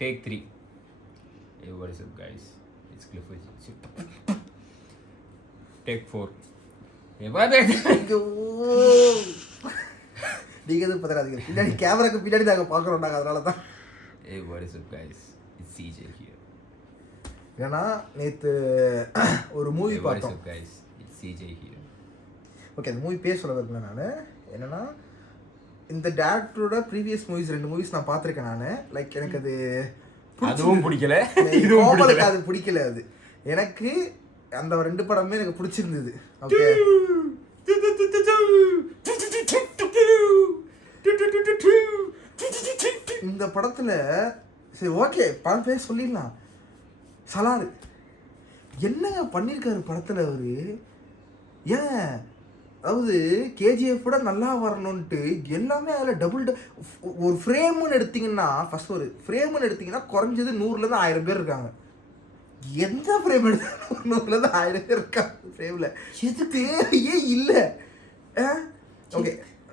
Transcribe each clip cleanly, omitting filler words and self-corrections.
Take 3. Hey, what is up, guys? It's Clifford. Take 4. Hey, what is it? நீங்க எதுவும் பத்திராதீங்க, பின்னாடி கேமராக்கு பின்னாடி நாங்கள் பார்க்குறோம், நாங்கள் அதனால தான். Hey, what is up, guys? It's CJ here. ஏன்னா நேற்று ஒரு மூவி பார்த்தோம். Hey, what is up, guys? It's CJ here. Okay, அந்த மூவி பேர் சொல்ல வரல. நான் என்னன்னா, இந்த டேரக்டரோட ப்ரீவியஸ் மூவிஸ் 2 மூவிஸ் நான் பார்த்துருக்கேன். நான் லைக் எனக்கு அது அதுவும் பிடிக்கல, இதுவும் அது பிடிக்கல. அது எனக்கு அந்த 2 படமே எனக்கு பிடிச்சிருந்தது. ஓகே, இந்த படத்துல சரி ஓகே பல பேர் சொல்லிடலாம். சலார் என்னங்க பண்ணியிருக்காரு படத்துல அவரு. ஏன் அதாவது கேஜிஎஃபோட நல்லா வரணுன்ட்டு எல்லாமே அதில் ஒரு ஃப்ரேம்னு எடுத்திங்கன்னா, ஃபஸ்ட் ஒரு ஃப்ரேம்னு எடுத்திங்கன்னா குறைஞ்சது 100லேருந்து 1000 பேர் இருக்காங்க. எந்த ஃப்ரேம் எடுத்தாலும் 100லேருந்து 1000 பேர் இருக்காங்க ஃப்ரேமில். எது தேவையே இல்லை. ஓகே,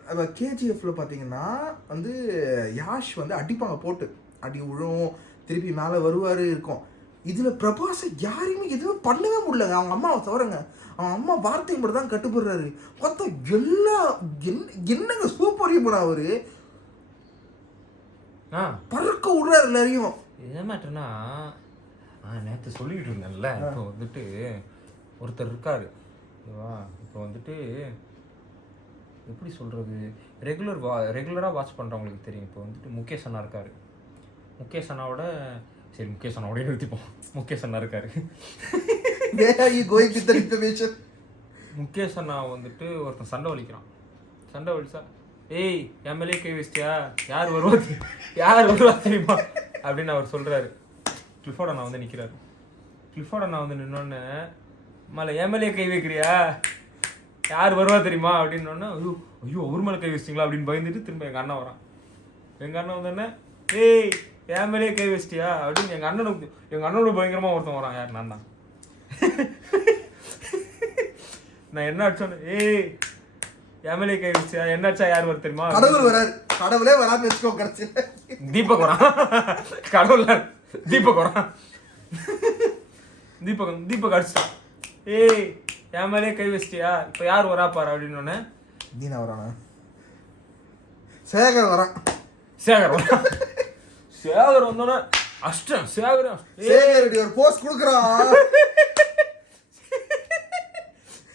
இப்போ கேஜிஎஃப்ல பார்த்தீங்கன்னா வந்து யாஷ் வந்து அடிப்பாங்க, போட்டு அடி விழும், திருப்பி மேலே வருவார் இருக்கும். இதில் பிரபாஸை யாரையுமே எதுவுமே பண்ணவே முடியலங்க. அவங்க அம்மாவை தவிரங்க, அவன் அம்மா வார்த்தை மட்டும் தான் கட்டுப்படுறாரு. பார்த்தா எல்லாம் என்னங்க சூப்பர் ஹீரோனா அவரு. பறக்க விடுறாரு எல்லாரையும். என்ன மேட்டர்னா, நேற்று சொல்லிக்கிட்டு இருந்தேன்ல, இப்போ வந்துட்டு ஒருத்தர் இருக்காரு ஓகேவா. இப்போ வந்துட்டு எப்படி சொல்கிறது, ரெகுலராக வாட்ச் பண்ணுறவங்களுக்கு தெரியும். இப்போ வந்துட்டு முகேஷ் அண்ணா இருக்கார். முகேஷ் அண்ணாவோட சரி முகேஷ் அண்ணாவோடய நிறுத்திப்போம். முகேஷ் அண்ணா இருக்கார். முகேஷ் அண்ணா வந்துட்டு ஒருத்தன் சண்டை வலிச்சா, ஏய் எம்எல்ஏ கை வச்சிட்டியா, யார் வருவா தெரியுமா அப்படின்னு அவர் சொல்கிறாரு. கிளிஃபோர்ட் அண்ணா வந்து நிற்கிறாரு. கிளிஃபோர்ட் அண்ணா வந்து நின்னோடனே, மேலே எம்எல்ஏ கை வைக்கிறியா, யார் வருவா தெரியுமா அப்படின்னோடனே, ஐயோ ஒரு மேலே கை வச்சிட்டிங்களா அப்படின்னு பயந்துட்டு திரும்ப எங்கள் அண்ணன் வரான். எங்கள் அண்ணன் வந்தோடனே, ஏய் என் மேலேயே கை வச்சிட்டியா அப்படின்னு எங்கள் அண்ணனோட பயங்கரமாக ஒருத்தன் வரான். யார் நான் தான். நான் என்ன அடிச்சோன்னு, ஏய் என் மேலேயே கை வச்சியா, என்ன அடிச்சா யார் வர தெரியுமா, கடவுளே வரான்னு வச்சுக்கோ. கிடச்சி தீபக் வரான். கடவுள் தீபக் வரான். தீபக் அடிச்சிட்டான். ஏய் என் மேலேயே கை வச்சிட்டியா, இப்போ யார் வரா பாரு அப்படின்னோடனே, நீனா வரானா, சேகர் வரான். சேகர் வந்தோடனே அஷ்டம் சேகர் ஒரு போஸ்ட் கொடுக்குறான்.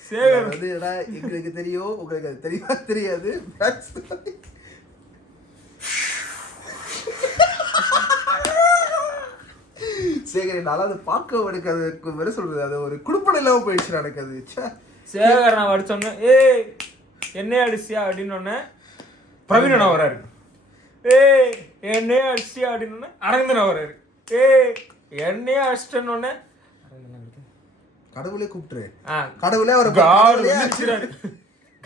சேகர் வந்து எங்களுக்கு தெரியும், உங்களுக்கு அது தெரியுமா தெரியாது. சேகர் என்னால அதை பார்க்க எனக்கு அது வேற சொல்றது, அது ஒரு குடுப்படை இல்லாம போயிடுச்சு எனக்கு அது. சேகர் நான் அடிச்சோன்னே, ஏய் என்னையே அடிச்சியா அப்படின்னோடனே பிரவீன் அண்ணா வராரு. ஏய் என்னையே அடிச்சியா அப்படின்னோடனே அரவிந்தனா வராரு. ஏய் என்னையே அடிச்சிட்டேன்னொடனே கடவுளே கூப்பிட்டுரு, கடவுளே ஒரு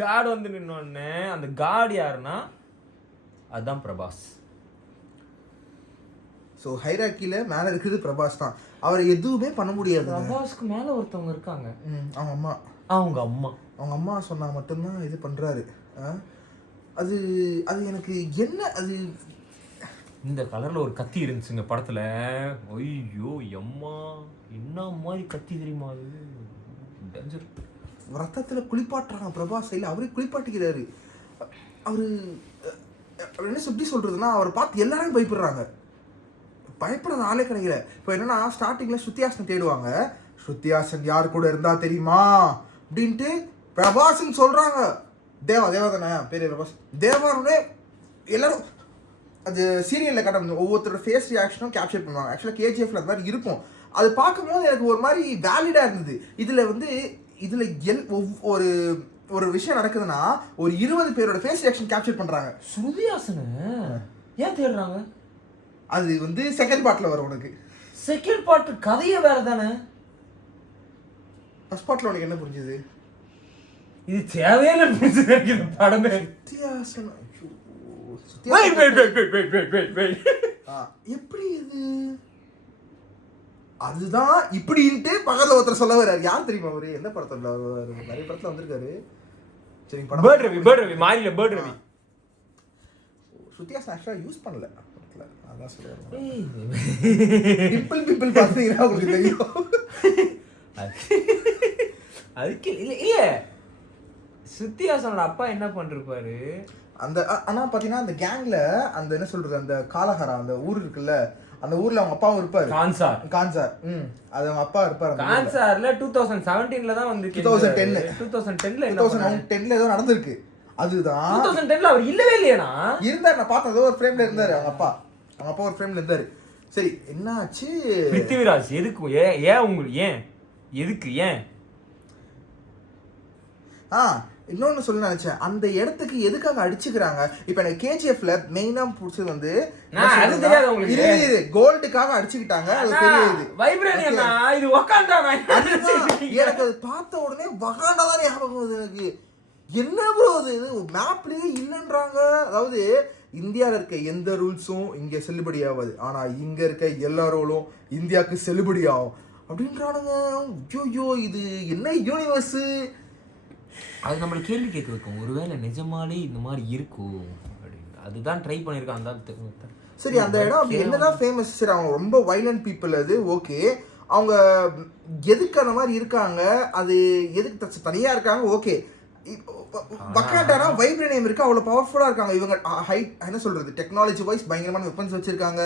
காடு வந்து நின்னோடனே, அந்த காடு யாருன்னா அதுதான் பிரபாஸ். ஸோ ஹைராக்கியில் மேலே இருக்கிறது பிரபாஸ் தான். அவரை எதுவுமே பண்ண முடியாது. பிரபாஸ்க்கு மேலே ஒருத்தவங்க இருக்காங்க, அவங்க அம்மா சொன்னால் மட்டும்தான் இது பண்ணுறாரு. அது எனக்கு என்ன, அது இந்த கலரில் ஒரு கத்தி இருந்துச்சுங்க படத்தில். ஐயோ எம்மா என்ன மாதிரி கத்தி தெரியுமா, அது டேஞ்சர். ரத்தத்தில் குளிப்பாட்டுறாங்க பிரபாஸ். இல்லை அவரே குளிப்பாட்டிக்கிறாரு. அவர் என்ன எப்படி சொல்கிறதுனா, அவரை பார்த்து எல்லாரும் பயப்படுறாங்க. பயப்படாத ஆளே கிடைக்கல. இப்போ என்னன்னா, ஸ்டார்டிங்கில் ஸ்ருத்திஹாசன் தேடுவாங்க. ஸ்ருத்திஹாசன் யார் கூட இருந்தா தெரியுமா அப்படின்ட்டு பிரபாஸ்ன்னு சொல்கிறாங்க. தேவா தானே பேர், பிரபாஸ் தேவானே எல்லாரும் அது சீரியலில் காட்ட ஒவ்வொருத்தரோட ஃபேஸ் ரியாக்ஷனும் கேப்சர் பண்ணுவாங்க. ஆக்சுவலாக கேஜிஎஃப்ல அது மாதிரி இருக்கும். அது பார்க்கும்போது எனக்கு ஒரு மாதிரி வேலிடாக இருந்தது. இதில் ஒரு விஷயம் நடக்குதுன்னா ஒரு 20 பேரோட ஃபேஸ் ரியாக்ஷன் கேப்சர் பண்ணுறாங்க. ஸ்ருதிஹாசன் ஏன் தேடுறாங்க? அது வந்து செகண்ட் பார்ட்டில் வரும். உனக்கு செகண்ட் பார்ட் கதையே வேற தானே. ஃபர்ஸ்ட் பார்ட்டில் உனக்கு என்ன புரிஞ்சுது? இது தேவையான புரிஞ்சுது படமே. வித்தியாசம் எப்படி இது? அதுதான் இப்படின்ட்டு பக்கத்துல ஒருத்தர் சொல்ல வர்றாரு. யார் தெரியுமா அவரு? எந்த படத்துல வருவாரு? நிறைய படத்துல வந்திருக்காரு. சரி, படம் பேர்ட் ரவி மாரில பேர்ட் ரவி. ஸ்ருதிஹாசன் ஆக்சுவலா யூஸ் பண்ணல படத்துல அதான் சொல்லுவாங்க. பீப்பிள் பார்த்தீங்கன்னா உங்களுக்கு தெரியும். அதுக்கு இல்ல சுத்தியாசனோட அப்பா என்ன பண்ணிருப்பாரு அந்த ஆனா பாத்தீங்கன்னா அந்த கேங்ல அந்த என்ன சொல்றது அந்த காலஹரா அந்த ஊர் இருக்குல்ல, அந்த ஊர்ல அவங்க அப்பாவும் இருப்பாரு. கான்சார் அது அவங்க அப்பா இருப்பாரு. கான்சார்ல 2017ல தான் வந்து 2010ல ஏதோ நடந்திருக்கு. அதுதான் 2010ல அவர் இல்லவே இல்லையானா இருந்தார். நான் பார்த்தேன் ஏதோ ஒரு ஃப்ரேம்ல இருந்தாரு அவங்க அப்பா ஒரு ஃப்ரேம்ல இருந்தாரு. சரி என்ன ஆச்சு பிருத்திவிராஜ் எதுக்கு ஏன் உங்களுக்கு ஏன் இன்னொன்னு சொல்ல நினைச்சேன். அந்த இடத்துக்கு எதுக்காக அடிச்சுக்கிறாங்க? இப்ப எனக்கு கேஜிஎஃப்ல மெயினா பிடிச்சது வந்து கோல்டுக்காக அடிச்சுக்கிட்டாங்க. அது தெரியுது எனக்கு அது பார்த்த உடனே வகாண்டா தான் ஞாபகம் வருது எனக்கு. என்ன ப்ரோ இது மேப்லயே இல்லைன்றாங்க. அதாவது இந்தியாவில் இருக்க எந்த ரூல்ஸும் இங்க செல்லுபடி ஆகாது, ஆனா இங்க இருக்க எல்லா ரூலும் இந்தியாவுக்கு செல்லுபடி ஆகும் அப்படின்றானுங்க. ஐயோ இது என்ன யூனிவர்ஸ்? அது நம்மள கேள்வி கேட்க வைக்கும். ஒருவேளை நிஜமாலே இந்த மாதிரி இருக்கும் அப்படின்னு அதுதான் ட்ரை பண்ணியிருக்காங்க. சரி அந்த இடம் என்னதான் ஃபேமஸ்? சரி அவங்க ரொம்ப வைலண்ட் பீப்புள் அது ஓகே. அவங்க எதுக்கு அந்த மாதிரி இருக்காங்க? அது எதுக்கு தனியாக இருக்காங்க? ஓகே. வக்காண்டானா வைப்ரேனியம் இருக்கு, அவ்வளோ பவர்ஃபுல்லாக இருக்காங்க இவங்க. ஹைட் என்ன சொல்கிறது, டெக்னாலஜி வைஸ் பயங்கரமான வெப்பன்ஸ் வச்சுருக்காங்க,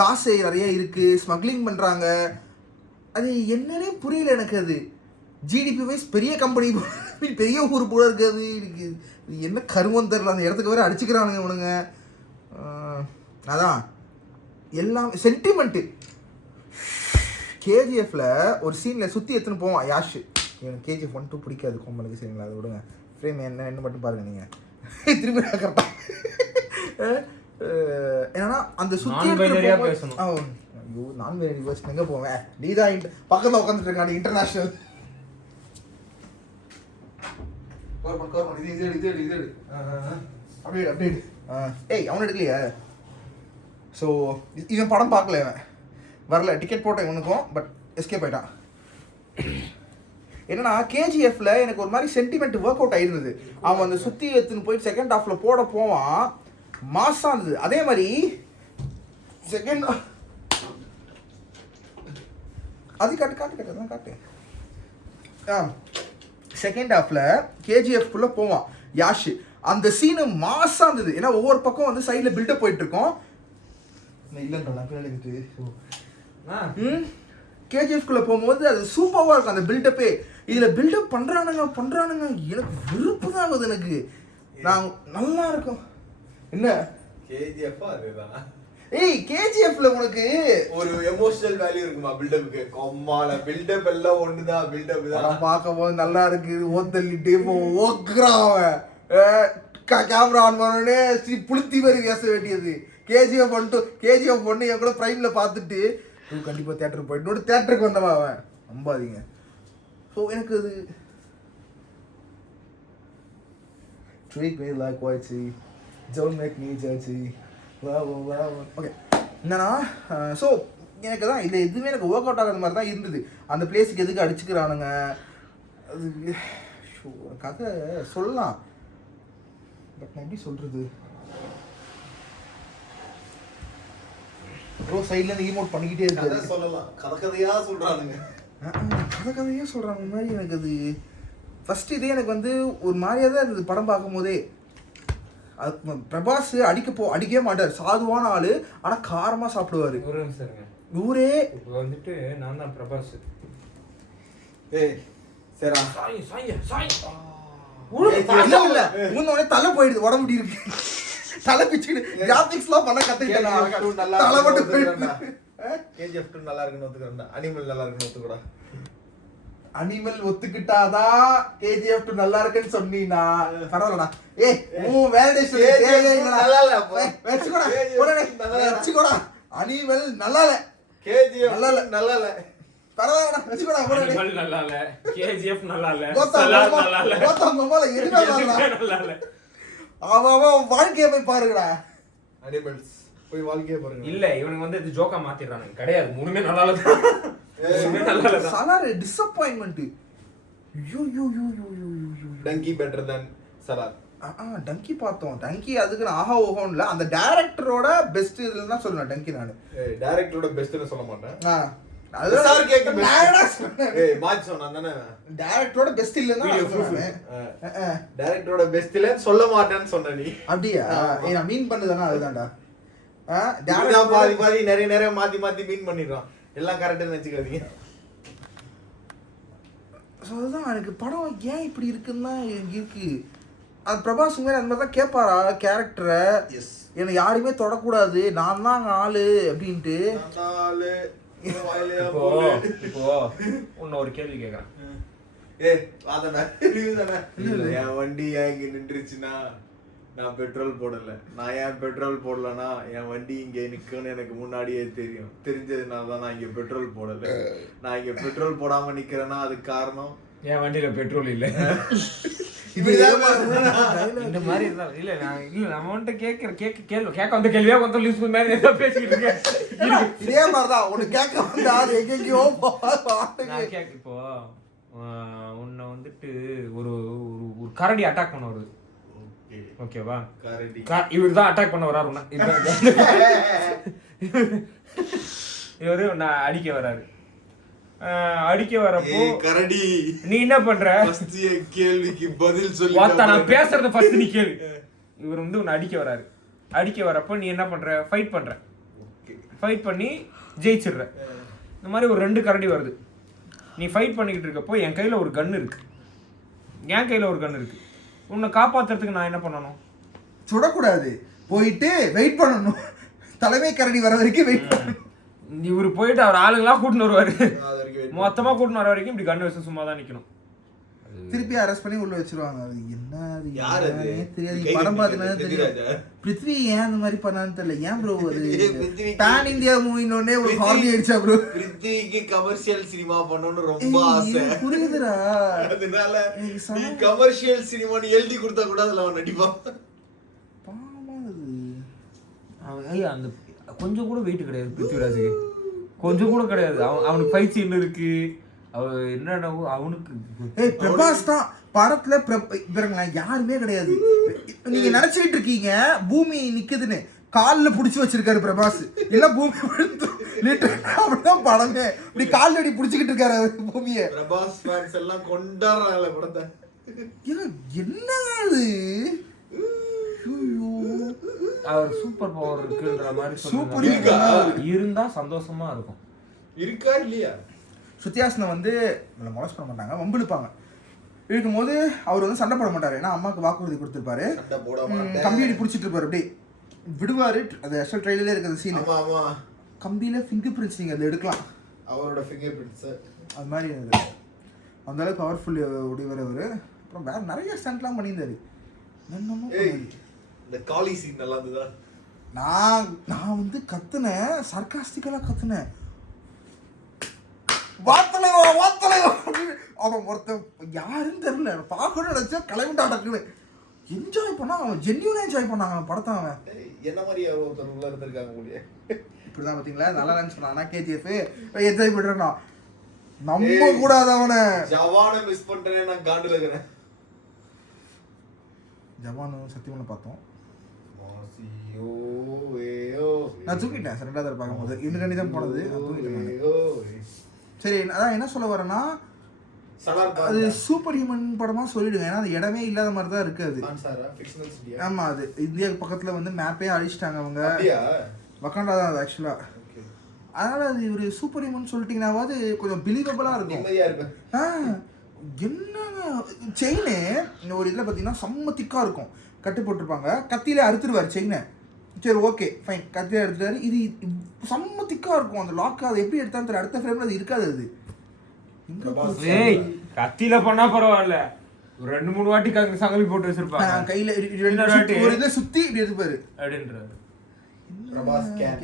காசு நிறைய இருக்குது, ஸ்மக்லிங் பண்ணுறாங்க. அது என்னன்னே புரியல எனக்கு. அது ஜிடிபி வைஸ் பெரிய கம்பெனி, பெரிய ஊர் போல இருக்காது. இது என்ன கருமம் தெரில. அந்த இடத்துக்கு வேறு அடிச்சுக்கிறானுங்க இவனுங்க. அதான் எல்லாம் சென்டிமெண்ட்டு. கேஜிஎஃப்ல ஒரு சீனில் சுற்றி எடுத்துன்னு போவான் யாஷ். எனக்கு கேஜிஎஃப் 1 2 பிடிக்காது கொம்பனுக்கு. சரிங்களா அதை விடுங்க. ஃப்ரேம் என்ன மட்டும் பாருங்கள் நீங்கள். திரும்பி கரெக்டாக ஏன்னா அந்த சுற்றி பேசணும். ஐயோ நான் வேறு யூனிவர்ஸ் எங்கே போவேன்? நீ தான் பக்கத்தில் உட்காந்துட்டு இருக்காங்க இன்டர்நேஷ்னல். ஏய் அவன் எடுக்கலையா? ஸோ இவன் படம் பார்க்கல, இவன் வரல. டிக்கெட் போட்டேன் இவனுக்கும், பட் எஸ்கேப் ஆயிட்டான். என்னன்னா கேஜிஎஃப்ல எனக்கு ஒரு மாதிரி சென்டிமெண்ட் ஒர்க் அவுட் ஆயிருந்தது. அவன் அந்த சுற்றி எடுத்துன்னு போயிட்டு செகண்ட் ஹாஃப்ல போவான், மாசா இருந்தது. அதே மாதிரி செகண்ட் அது காட்டு செகண்ட் ஹாஃப்ல கேஜிஎஃப்குள்ள போவான் யாஷ். அந்த சீனு மாசா இருந்தது. ஏன்னா ஒவ்வொரு பக்கம் வந்து சைட்ல பில்டப் போயிட்டு இருக்கோம். கேஜிஎஃப்குள்ள போகும்போது அது சூப்பராக இருக்கும் அந்த பில்டப்பே. இதுல பில்டப் பண்றானுங்க எனக்கு விருப்பு தான் ஆகுது எனக்கு. நான் நல்லா இருக்கும். என்ன கேஜிஎஃப் அதுதான். ஏய் கேஜிஎஃப்ல உனக்கு ஒரு எமோஷனல் வேல்யூ இருக்குமா பில்டப்புக்கு? கொம்மால பில்டப் எல்லாம் ஒண்ணுதான். பில்டப் தான் பார்க்கும்போது நல்லா இருக்கு. ஓத்தல்லிட்டே ஓக்குறான் கேமரா ஆன் பண்ணோடனே புளுத்தி மாதிரி பேச வேண்டியது. கேஜிஎஃப் 1 என் கூட பிரைம்ல பார்த்துட்டு கண்டிப்பாக தேட்டருக்கு போயிட்டு தேட்டருக்கு வந்தவன் அவன். நம்பாதீங்க. ஸோ எனக்கு அது treat me like white tea, don't make me dirty. Okay என்னன்னா ஸோ எனக்கு தான் இல்லை எதுவுமே எனக்கு ஒர்க் அவுட் ஆகிற மாதிரி தான் இருந்தது. அந்த பிளேஸுக்கு எதுக்கு அடிச்சுக்கிறானுங்க? அது கதை சொல்லலாம், பட் நான் எப்படி சொல்கிறது? ப்ரோ சைட்லேருந்து ஈமோட் பண்ணிக்கிட்டே இருக்காது. சொல்லலாம் கதையாக சொல்கிறானுங்க. கதையாக சொல்கிறாங்க மாதிரி எனக்கு அது ஃபஸ்ட்டு இதே எனக்கு வந்து ஒரு மாதிரியாக தான் இருந்தது படம் பார்க்கும்போதே. பிரபாஸ் அடிக்கவே மாட்டார், சாதுவான ஆளு, ஆனா காரமா சாப்பிடுவாரு. ஊரே வந்துட்டு நான் தான் பிரபாஸ். ஏய் சரிடா இல்ல முன்னோனே தலை போயிடுது, உடம்பு இருக்கு தலை பிச்சுக்கிட்டு கிராபிக்ஸ்லாம் பண்ண கத்துக்கிட்டேன். தலை மட்டும் போயிடுது. கேஜிஎஃப் 2 நல்லா இருக்குன்னு ஒத்துக்கிறேன்டா. அனிமல் நல்லா இருக்குன்னு ஒத்துக்கூடா. அனிமல் ஒத்துக்கிட்டாதான் கேஜிஎஃப் 2 நல்லா இருக்குன்னு சொன்னீனா பரவாயில்லடா. ஏய் உன் வேலிடேஷன் நல்லா இல்ல வெச்சுக்கோடா. அனிமல் நல்லா இல்ல, கேஜிஎஃப் நல்லா இல்ல, பரவாயில்லடா வெச்சுக்கோடா. அனிமல் நல்லா இல்ல, கேஜிஎஃப் நல்லா இல்ல, சலார் நல்லா இல்ல, கோத்தம் கோமால எதுமே நல்லா இல்ல. அவன் வாழ்க்கைய போய் பாருங்கடா. அனிமல்ஸ் போய் வாழ்க்கைய பாருங்க. இல்ல இவனுக்கு வந்து இது ஜோக்கா மாத்திடுறானுங்க. கிடையாது, மூணுமே நல்லா இல்ல. Salaar disappointment. You you you you you you Dunki better than Salaar. Dunki பார்த்தோம். டங்கி அதுக்கு ஆஹா ஓஹோன்னு இல்லை, அந்த டேரக்டரோட பெஸ்ட் இதுல தான் சொல்லுவேன் டங்கி. நான் டைரக்டரோட பெஸ்ட்னு சொல்ல மாட்டேன். அதுதான் கேட்க மாத்தி சொன்னான் தானே. டேரக்டரோட பெஸ்ட் இல்லைன்னா டைரக்டரோட பெஸ்ட் இல்லன்னு சொல்ல மாட்டேன்னு சொன்ன நீ. அப்படியா? நான் மீன் பண்ணதுனா அதுதான்டா. பாதி பாதி நிறைய மாத்தி மாத்தி மீன் பண்ணிடுறான். எல்லாம் கரெக்டாக வச்சுக்காதீங்க. ஸோ அதுதான் எனக்கு படம் ஏன் இப்படி இருக்குன்னு தான் எனக்கு இருக்கு. அது பிரபாஸ் மேலே அந்த மாதிரி தான் கேட்பாரா கேரக்டரை, என்னை யாருமே தொடக்கூடாது, நான் தான் ஆளு அப்படின்ட்டு. இப்போ உன்ன ஒரு கேள்வி கேட்கறேன். என் வண்டி ஏன் இங்க நின்றுச்சுன்னா நான் பெட்ரோல் போடல. நான் ஏன் பெட்ரோல் போடலன்னா என் வண்டி இங்க நிக்குன்னு எனக்கு முன்னாடியே தெரியும். தெரிஞ்சதுனால தான் நான் இங்க பெட்ரோல் போடல. நான் இங்க பெட்ரோல் போடாம நிக்கிறேன்னா அதுக்கு காரணம் என் வண்டியில பெட்ரோல் இல்ல. இந்த மாதிரி இருந்தா இல்ல. நான் இல்ல நம்ம வந்துட்டு கேட்க வந்த கேள்வியா கொஞ்சம் லூஸ் மாதிரி ஏதோ பேசிக்கிட்டு இருக்கேன். இதே மாதிரிதான் உனக்கு கேட்க வந்தா எங்கெங்கயோ நான் கேட்க இப்போ உன்னை வந்துட்டு ஒரு ஒரு கரடி அட்டாக் பண்ண வருது. ஓகேவா? இவர் தான் அட்டாக் பண்ண வராரு. இவரு நான் அடிக்க வராரு. அடிக்க வரப்போ கரடி நீ என்ன பண்ற? கேள்விக்கு பதில் சொல்லி நான் பேசுறத ஃபர்ஸ்ட் நீ கேளு. இவர் வந்து உன்னை அடிக்க வராரு. அடிக்க வரப்போ நீ என்ன பண்ற? ஃபைட் பண்ற. ஃபைட் பண்ணி ஜெயிச்சிடுற. இந்த மாதிரி ஒரு 2 கரடி வருது. நீ ஃபைட் பண்ணிக்கிட்டு இருக்கப்போ என் கையில ஒரு கன் இருக்கு. என் கையில ஒரு கன் இருக்கு. உன்னை காப்பாத்துறதுக்கு நான் என்ன பண்ணணும்? சுடக்கூடாது, போயிட்டு வெயிட் பண்ணணும். தலைமை கரடி வர வரைக்கும் வெயிட் பண்ணணும். இவரு போயிட்டு அவர் ஆளுங்களா கூட்டின்னு வருவாரு. மொத்தமா கூட்டின்னு வர வரைக்கும் இப்படி கண்ணு வச்சு சும்மா தான் நிக்கணும். திருப்பி அரெஸ்ட் பண்ணி உள்ள வச்சிருவாங்க. அது என்ன தெரியாது. படம் பார்த்தீங்கன்னா தெரியும் பிருத்வி ஏன் அந்த மாதிரி பண்ணான்னு தெரியல. ஏன் ப்ரோ அது பேன் இந்தியா மூவினோடனே ஒரு ஹார்லி அடிச்சா ப்ரோ. பிருத்விக்கு கமர்ஷியல் சினிமா பண்ணணும்னு ரொம்ப ஆசை. புரியுதுடா. அதனால நீ கமர்ஷியல் சினிமான்னு எழுதி கொடுத்தா கூட அதுல அவன் நடிப்பான். பாவமா அது அந்த கொஞ்சம் கூட வெயிட் கிடையாது பிருத்விராஜுக்கு. கொஞ்சம் கூட கிடையாது. அவனுக்கு ஃபைட் சீன் இருக்கு. அவ என்னன்னா அவனுக்கு பிரபாஸ் தான் படத்துல யாருமே கிடையாது. நீங்க நினைச்சிட்டு இருக்கீங்க பூமி நிக்குதுன்னு. காலில் புடிச்சு வச்சிருக்காரு பிரபாஸ். இல்ல பூமி அப்படிதான் படமே. இப்படி கால் அடி புடிச்சுக்கிட்டு இருக்காரு பூமியை. பிரபாஸ் ஃபேன்ஸ் எல்லாம் கொண்டாடுறாங்க படத்தை. என்ன அது? அவர் சூப்பர் பவர் இருக்குன்ற மாதிரி சூப்பர் இருந்தா சந்தோஷமா இருக்கும். இருக்கா இல்லையா? சுத்தியாசனை வந்து மொலஸ் பண்ண மாட்டாங்க, வம்பிழுப்பாங்க. இருக்கும்போது அவர் வந்து சண்டை போட மாட்டாரு. ஏன்னா அம்மாவுக்கு வாக்குறுதி கொடுத்துருப்பாரு. கம்பி அடி பிடிச்சிட்டு இருப்பாரு. அப்படியே விடுவாரு. அது ஆக்சுவல் ட்ரெயிலர்ல இருக்கிற சீன். கம்பியில ஃபிங்கர் பிரிண்ட்ஸ் நீங்க அதை எடுக்கலாம். அவரோட ஃபிங்கர் பிரிண்ட்ஸ் அது மாதிரி அந்த அளவுக்கு பவர்ஃபுல் உடையவர் அவரு. அப்புறம் வேற நிறைய ஸ்டண்ட்லாம் பண்ணியிருந்தாரு. இந்த காலி சீன் நல்லா இருந்ததா? நான் வந்து கத்துனேன், சர்காஸ்டிக்கலா கத்துனேன். வாத்தலைவா அவன் ஒருத்தன் யாருன்னு தெரியல. பார்க்கணும் நினைச்சா கிளம்பிட்டா டக்குன்னு. என்ஜாய் பண்ணா அவன் ஜென்யூனா என்ஜாய் பண்ணாங்க அவன் படத்தை. அவன் என்ன மாதிரி ஒருத்தர் உள்ள இருந்திருக்காங்க முடிய இப்படிதான் பார்த்தீங்களா? நல்லா நினைச்சானா கேஜிஎஃப் என்ஜாய் பண்றேன்னா நம்ப கூடாது. அவனை ஜவானை மிஸ் பண்றேன். நான் காண்டுல இருக்கிறேன். ஜவானும் சத்தியமான பார்த்தோம். நான் தூக்கிட்டேன் 2வது பார்க்கும்போது. இந்த கண்டி தான் போனது. சரி, அதான் என்ன சொல்ல வரேன்னா அது சூப்பர் ஹியூமன் படமா சொல்லிடுங்க. ஏன்னா அது இடமே இல்லாத மாதிரி தான் இருக்கு அது. ஆமா, அது இந்தியாவுக்கு பக்கத்துல வந்து மேப்பே அழிச்சிட்டாங்க அவங்க. வக்காண்டா தான் அது ஆக்சுவலா. அதனால அது ஒரு சூப்பர் ஹியூமன் சொல்லிட்டீங்கன்னாவது கொஞ்சம் பிலீவபிளா இருக்கும். என்ன செயினு ஒரு இதில் பார்த்தீங்கன்னா செம்ம திக்காக இருக்கும். கட்டு போட்டிருப்பாங்க. கத்தியில அறுத்துருவார் செயினை. சரி, ஓகே ஃபைன். கத்தியில எடுத்துட்டாரு. இது செம்ம திக்காக இருக்கும் அந்த லாக். அது எப்படி எடுத்தாலும் தெரியல. அடுத்த ஃப்ரேமில் அது இருக்காது. அது கத்தியில பண்ணா பரவாயில்ல. 2-3 வாட்டி சங்கலி போட்டு வச்சிருப்பாங்க கையில. ஒரு இதை சுத்தி இப்படி எடுத்துப்பாரு அப்படின்றாரு.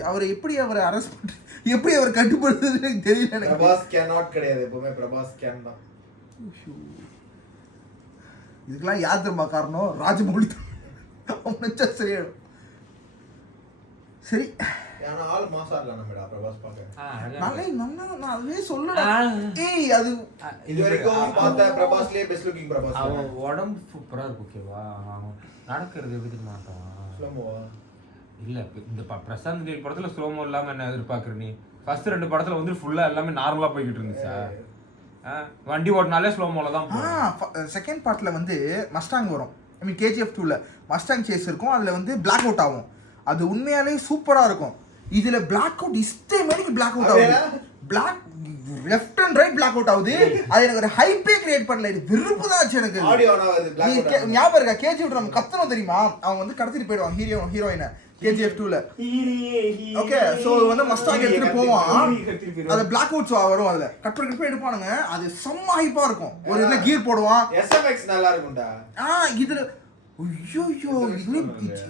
அவரை எப்படி அவரை அரெஸ்ட் பண்ண, எப்படி அவர் கட்டுப்படுத்துறது எனக்கு தெரியல. பிரபாஸ் கேனாட் கிடையாது. எப்பவுமே பிரபாஸ் கேன் தான். இதுக்கெல்லாம் யார் தெரியுமா காரணம்? ராஜமௌழி. அவன் சரியா. சரி, ஆனா ஆளு மாசா இருக்கான் நம்மடா பிரபாஸ் பாக்க. நான் அதுவே சொல்லடா. ஏய் அது இது வரைக்கும் பார்த்த பிரபாஸ்லயே பெஸ்ட் லுக்கிங் பிரபாஸ். அவன் உடம்பு சூப்பரா இருக்கு. ஓகேவா? அவன் நடக்கிறது எப்படி தெரியுமா மாட்டான். ஸ்லோமோவா? இல்ல இந்த பிரசாந்த் நீல் படத்துல ஸ்லோமோ இல்லாம என்ன எதிர்பார்க்குற நீ? ஃபர்ஸ்ட் 2 படத்துல வந்து ஃபுல்லா எல்லாமே நார்மலா போய்கிட்டு இருந்துச்சா? வண்டி ஓட்டினாலே ஸ்லோமோல தான் போகும். செகண்ட் பார்ட்ல வந்து மஸ்டாங் வரும். ஐ மீன் KGF 2ல மஸ்டாங் சேஸ் இருக்கும். அதுல வந்து பிளாக் அவுட் ஆகும். அது உண்மையாலே சூப்பரா இருக்கும். இதுல பிளாக் அவுட் இஷ்டமேனிக்கு பிளாக் அவுட் ஆகுது. Block left and right block out ஆகுது. அது எனக்கு ஒரு ஹைப்பே கிரியேட் பண்ணல. இது வெறுப்பு தான் ஆச்சு எனக்கு. ஆடியோ ஆனா அது பிளாக் அவுட். ஞாபகம் இருக்கா? KGF நம்ம கத்தணும் தெரியுமா? அவங்க வந்து கடத்திட்டு போயிடுவாங்க ஹீரோயினை KGF 2ல. ஓகே சோ வந்து மஸ்டாங் எடுத்துட்டு போவான். அது பிளாக் அவுட்ஸ் வரும். அதுல கட் பண்ணி எடுப்பானுங்க. அது செம்ம ஹைப்பா இருக்கும். ஒரு இதுல கீர் போடுவான். SMX நல்லா இருக்கும்டா. இதுல ஐயோ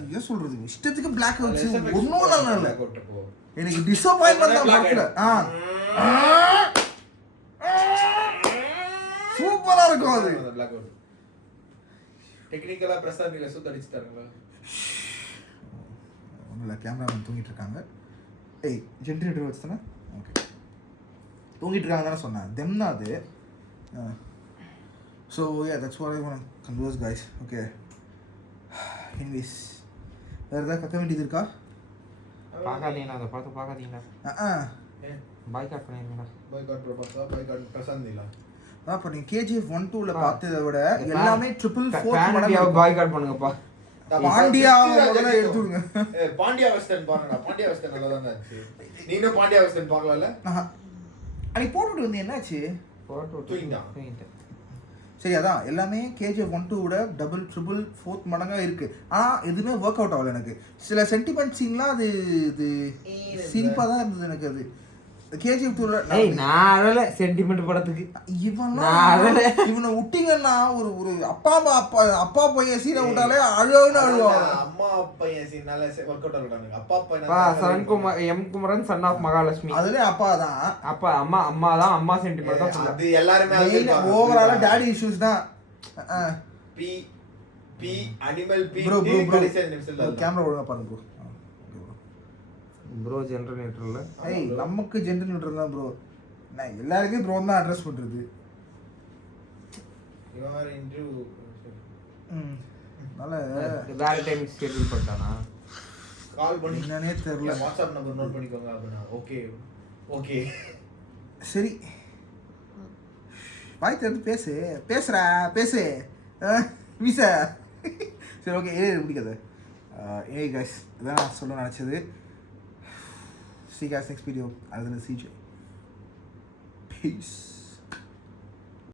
என்ன சொல்றது? இஷ்டத்துக்கு பிளாக் அவுட்ஸ் ஒண்ணும் நல்லா இல்ல. எனக்கு டிசப்பாயின்ட்மென்ட் தான் படத்துல. சூப்பரா இருக்கும் அது. பிளாக் அவுட் டெக்னிக்கலா பிரசாந்த் நீல சுத்த அடிச்சிட்டாங்களா? ஒண்ணுல கேமராமேன் தூங்கிட்டு இருக்காங்க. ஏய் ஜெனரேட்டர் வச்சுதானே? ஓகே தூங்கிட்டு இருக்காங்க தானே சொன்னேன். தெம் தான் அது. So that's what I want to converse guys. Okay anyways வேறு ஏதாவது கற்க வேண்டியது இருக்கா? பார்க்காதீங்கண்ணா, அந்த படத்தை பார்க்காதீங்கண்ணா. பாய்காட் பண்ணிருங்கண்ணா. பாய்காட் பிரபாஸா பாய்காட் பிரசாந்த் நீலா? இப்போ நீங்கள் KGF 1 2ல பார்த்ததை விட எல்லாமே ட்ரிபிள் 4 பாண்டியா பாய்காட் பண்ணுங்கப்பா. பாண்டியா முதல்ல எடுத்து விடுங்க. பாண்டியா வெஸ்டர்ன் பாருங்கடா. பாண்டியா வெஸ்டர்ன் நல்லா தான் இருந்துச்சு. நீனும் பாண்டியா வெஸ்டர்ன் பார்க்கலல? அன்னைக்கு போட்டுட்டு வந்து என்னாச்சு? போட்டு தூங்கிட்டேன். சரி அதான் எல்லாமே KGF 1 2 விட டபுள் ட்ரிபிள் 4 மடங்கா இருக்கு. ஆனால் எதுவுமே ஒர்க் அவுட் ஆகல எனக்கு. சில சென்டிமெண்ட் சீன்லாம் அது இது சிரிப்பாக தான் இருந்தது எனக்கு. அது KGF 2ல நான் அதல சென்டிமெண்ட் படத்துக்கு இவனை விட்டீங்கன்னா ஒரு அப்பா பையன் சீனை விட்டாலே அழுன்னு அழுவாங்க. அம்மா பையன் சீன் நல்ல ஒர்க் அவுட் ஆகுறாங்க. அப்பா பையன் Sarankumar M Kumaran son of Mahalakshmi. அதுல அப்பா தான். அப்பா அம்மா தான். அம்மா சென்டிமெண்ட் தான். அது எல்லாரும் ஓவராலா டாடி இஷ்யூஸ் தான். பி அனிமல் பி ப்ரோ கேமரா ஒழுங்கா பாருங்க ப்ரோ ஜெனரேட்டர்ல. ஏய் நமக்கு ஜெனரேட்டர் தான் ப்ரோ. நான் எல்லாருக்கும் ப்ரோ தான் அட்ரஸ் பண்றது. இவன் இன்டர்வியூ நல்ல வேற டைம் ஷெட்யூல் பண்ணிட்டானா? கால் பண்ணி என்னன்னே தெரியல. வாட்ஸ்அப் நம்பர் நோட் பண்ணிக்கோங்க அப்படினா. ஓகே சரி வாய் திறந்து பேசு வீசா. சரி ஓகே பிடிக்காது. ஏய் கைஸ் இதான் நான் சொல்ல நினச்சது. See you guys next video. Other than CJ. Peace.